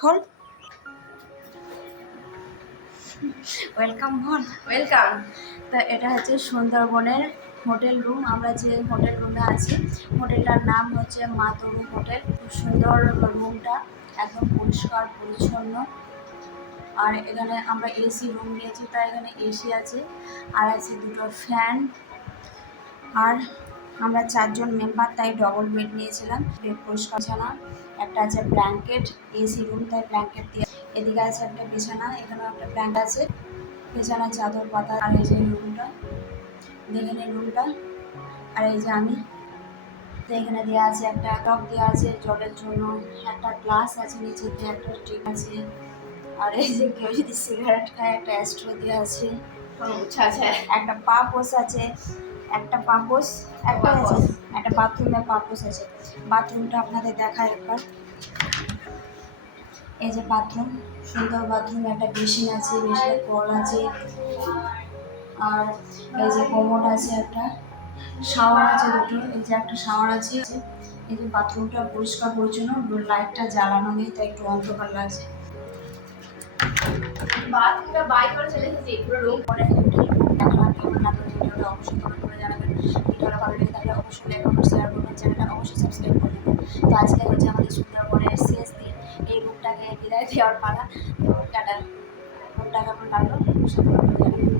খোল। ওয়েলকাম বল। ওয়েলকাম। তো এটা হচ্ছে সুন্দরবনের হোটেল রুম। আমরা যে হোটেল রুমে আছি, হোটেলটার নাম হচ্ছে মা তরু হোটেল। খুব সুন্দর রুমটা, একদম পরিষ্কার পরিচ্ছন্ন। আর এখানে আমরা এসি রুম নিয়েছি, তাই এখানে এসি আছে, আর আছে দুটো ফ্যান। আর আমরা 4জন মেম্বার, তাই ডবল বেড নিয়েছিলাম। বেড পরিষ্কার, বিছানা একটা আছে, ব্ল্যাঙ্কেট, এসি রুম তাই ব্ল্যাঙ্কেট দিয়ে। এদিকে আছে একটা বিছানা, এখানেও একটা ব্ল্যাঙ্কেট আছে, বিছানা চাদর পাতা। আর এই যে রুমটা, দেখে নিন রুমটা। আর এই যে আমি, তো এখানে দেওয়া আছে একটা টব দেওয়া আছে জলের জন্য, একটা গ্লাস আছে, নিচেতে একটা স্টিক আছে। আর এই যে কেউ যদি সিগারেট খায়, একটা অ্যাস্ট্রো দেওয়া আছে, একটা পাপোস আছে, একটা পাপোস একটা আছে, একটা বাথরুমের পাপোস আছে। বাথরুমটা আপনাদের দেখায় একবার। এই যে বাথরুম, সুন্দর বাথরুম, একটা বেসিন আছে, বেসিনের কল আছে। আর এই যে কোমোড আছে, একটা শাওয়ার আছে দুটো, এই যে একটা শাওয়ার আছে। এই যে বাথরুমটা পরিষ্কার পরিচ্ছন্ন, লাইটটা জ্বালানো নেই তাই একটু অন্ধকার লাগছে। বাথরুমটা বাই করে চলে এসেছি পুরো রুম পরে দেখালাম, কেমন লাগলো ভিডিওটা অবশ্যই কমেন্ট করে জানাবেন। ভিডিওটা ভালো লেগে থাকলে অবশ্যই লাইক কমেন্ট শেয়ার করবেন, চ্যানেলটা অবশ্যই সাবস্ক্রাইব করে নেবেন। তো আজকে হচ্ছে আমাদের সুন্দরবনের শেষ দিন, এই রূপটাকে বিদায় দেওয়ার পালা। তো টাটা। রূপটা কেমন লাগলো অবশ্যই কমেন্ট করে জানাবেন।